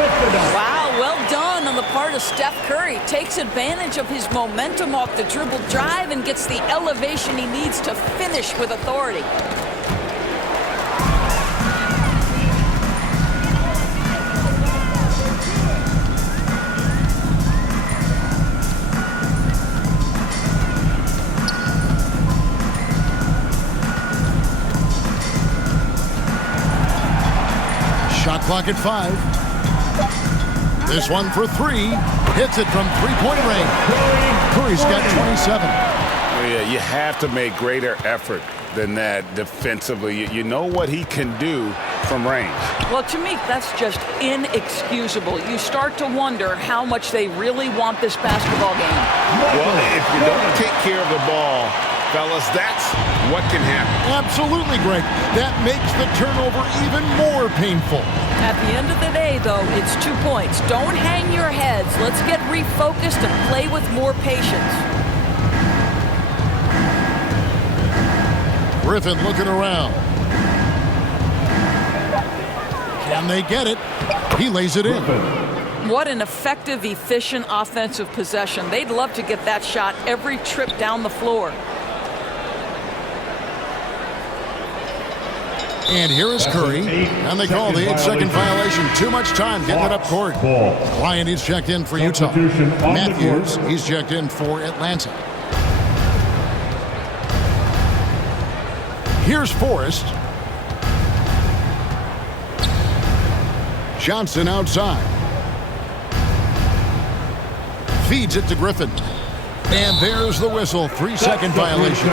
Wow, well done on the part of Steph Curry. Takes advantage of his momentum off the dribble drive and gets the elevation he needs to finish with authority. Shot clock at 5. This one for 3. Hits it from three-point range. Curry's got 27. Yeah, you have to make greater effort than that defensively. You know what he can do from range. Well, to me, that's just inexcusable. You start to wonder how much they really want this basketball game. Well, if you don't take care of the ball, fellas, that's what can happen. Absolutely, Greg. That makes the turnover even more painful. At the end of the day, though, it's 2 points. Don't hang your heads. Let's get refocused and play with more patience. Griffin looking around. Can they get it? He lays it in. What an effective, efficient offensive possession. They'd love to get that shot every trip down the floor. And here is Curry, and they call the 8-second violation. Too much time getting it up court. Ryan, he's checked in for Utah. Matthews, he's checked in for Atlanta. Here's Forrest. Johnson outside. Feeds it to Griffin. And there's the whistle. 3-second violation.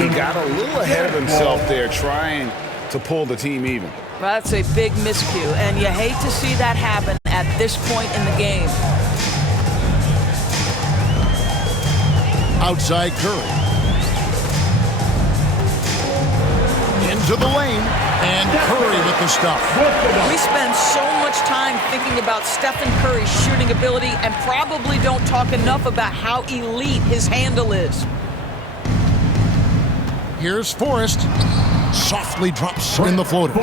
He got a little ahead of himself there trying to pull the team even. Well, that's a big miscue, and you hate to see that happen at this point in the game. Outside Curry. Into the lane, and Curry with the stop. We spend so much time thinking about Stephen Curry's shooting ability and probably don't talk enough about how elite his handle is. Here's Forrest. Softly drops in the floater.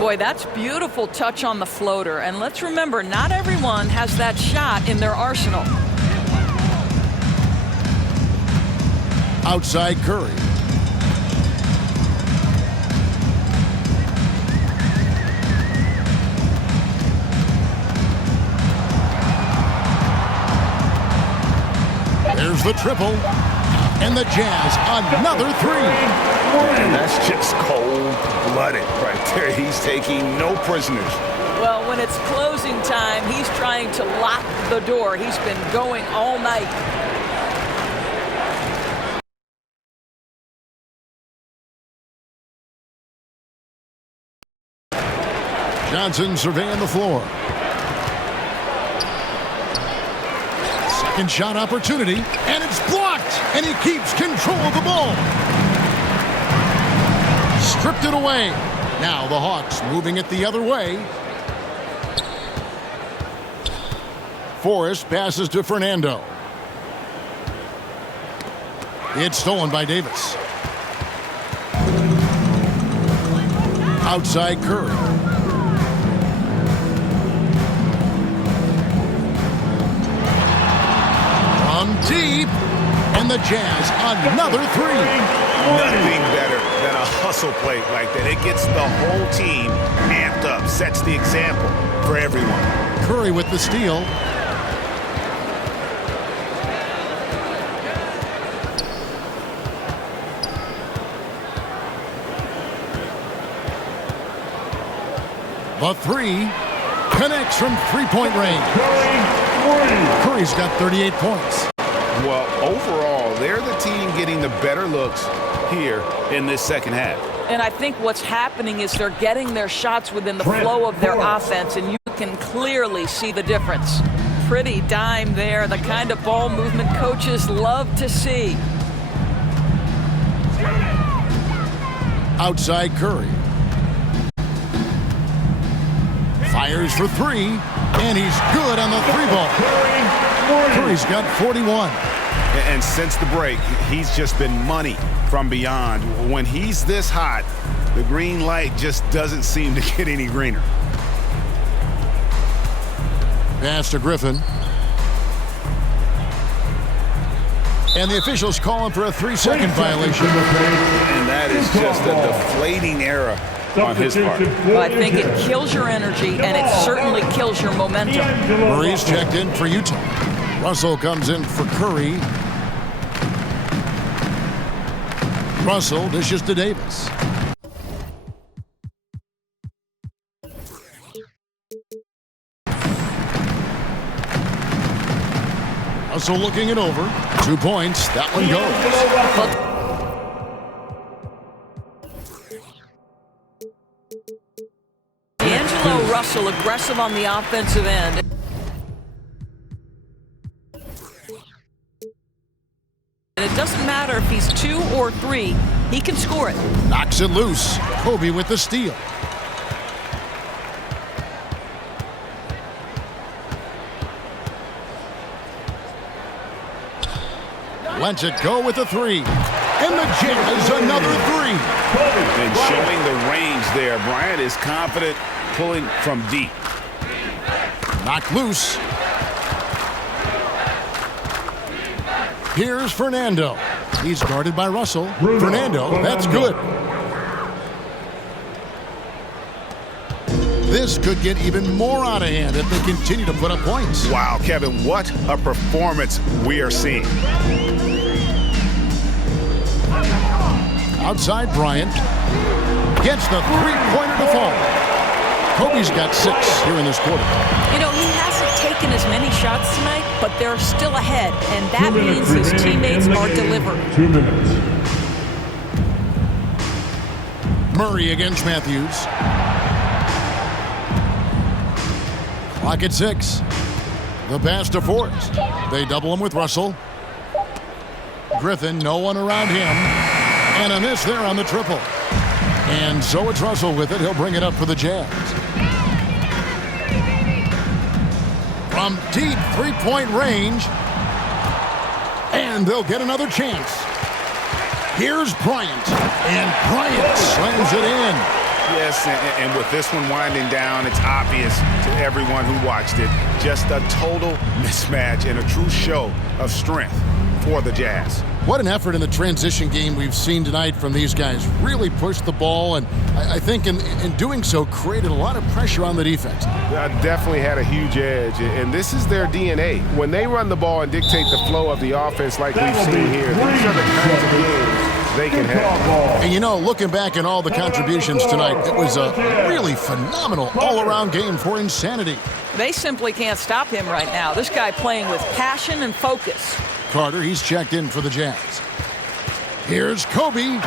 Boy, that's beautiful touch on the floater. And let's remember, not everyone has that shot in their arsenal. Outside Curry. There's the triple. And the Jazz, another 3. And that's just cold-blooded right there. He's taking no prisoners. Well, when it's closing time, he's trying to lock the door. He's been going all night. Johnson surveying the floor. Second shot opportunity, and it's blocked, and he keeps control of the ball. Stripped it away. Now the Hawks moving it the other way. Forrest passes to Fernando. It's stolen by Davis. Outside Curry. From deep. And the Jazz, another three. Nothing better than a hustle play like that. It gets the whole team amped up, sets the example for everyone. Curry with the steal. The three connects from three-point range. Curry's got 38 points. Well, overall, they're the team getting the better looks here in this second half. And I think what's happening is they're getting their shots within the flow of their offense, and you can clearly see the difference. Pretty dime there, the kind of ball movement coaches love to see. Outside Curry. Fires for three, and he's good on the three ball. Curry's got 41. And since the break, he's just been money from beyond. When he's this hot, the green light just doesn't seem to get any greener. Pass to Griffin. And the officials call him for a 3-second violation. And that is just a deflating error on his part. Well, I think it kills your energy, and it certainly kills your momentum. Murray's checked in for Utah. Russell comes in for Curry. Russell dishes to Davis. Russell looking it over. 2 points. That one goes. Russell aggressive on the offensive end. And it doesn't matter if he's 2 or 3, he can score it. Knocks it loose. Kobe with the steal. Lets it go with a 3. And the Jazz another 3. And showing the range there. Bryant is confident pulling from deep. Knocked loose. Here's Fernando. He's guarded by Russell. Fernando, that's good. This could get even more out of hand if they continue to put up points. Wow, Kevin, what a performance we are seeing. Outside Bryant. Gets the three-pointer to fall. Kobe's got 6 here in this quarter. You know, he hasn't taken as many shots tonight, but they're still ahead, and that means his teammates are delivering. 2 minutes. Murray against Matthews. Clock at 6. The pass to Forrest. They double him with Russell. Griffin, no one around him. And a miss there on the triple. And so it's Russell with it. He'll bring it up for the Jazz. From deep three-point range. And they'll get another chance. Here's Bryant. And Bryant slams it in. Yes, and with this one winding down, it's obvious to everyone who watched it. Just a total mismatch and a true show of strength for the Jazz. What an effort in the transition game we've seen tonight from these guys. Really pushed the ball, and I think in doing so created a lot of pressure on the defense. Definitely had a huge edge, and this is their DNA. When they run the ball and dictate the flow of the offense like we've seen here, these are the kinds of games they can have. And you know, looking back at all the contributions tonight, it was a really phenomenal all-around game for Insanity. They simply can't stop him right now. This guy playing with passion and focus. Carter, he's checked in for the Jazz. Here's Kobe.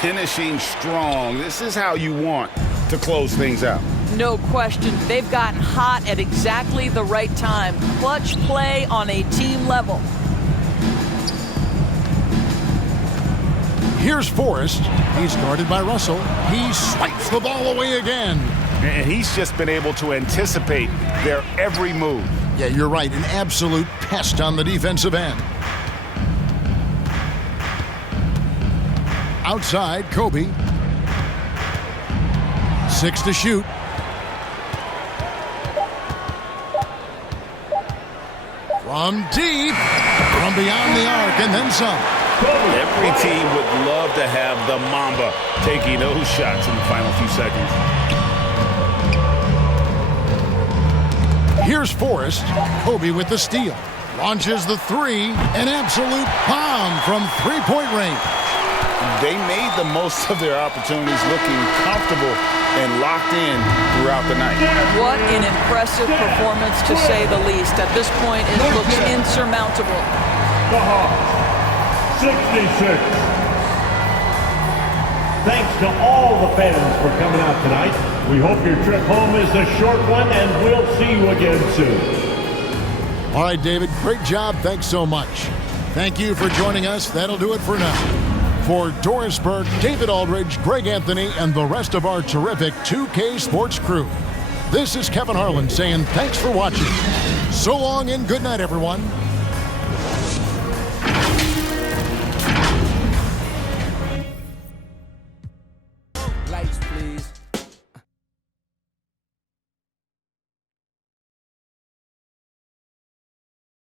Finishing strong. This is how you want to close things out. No question. They've gotten hot at exactly the right time. Clutch play on a team level. Here's Forrest. He's guarded by Russell. He swipes the ball away again. And he's just been able to anticipate their every move. Yeah, you're right. An absolute pest on the defensive end. Outside, Kobe. 6 to shoot. From deep, from beyond the arc, and then some. Every team would love to have the Mamba taking those shots in the final few seconds. Here's Forrest. Kobe with the steal. Launches the three. An absolute bomb from three-point range. They made the most of their opportunities, looking comfortable and locked in throughout the night. What an impressive performance, to say the least. At this point, it looks insurmountable. The Hawks, 66. Thanks to all the fans for coming out tonight. We hope your trip home is a short one, and we'll see you again soon. All right, David, great job. Thanks so much. Thank you for joining us. That'll do it for now. For Doris Burke, David Aldridge, Greg Anthony, and the rest of our terrific 2K Sports crew, this is Kevin Harlan saying thanks for watching. So long and good night, everyone.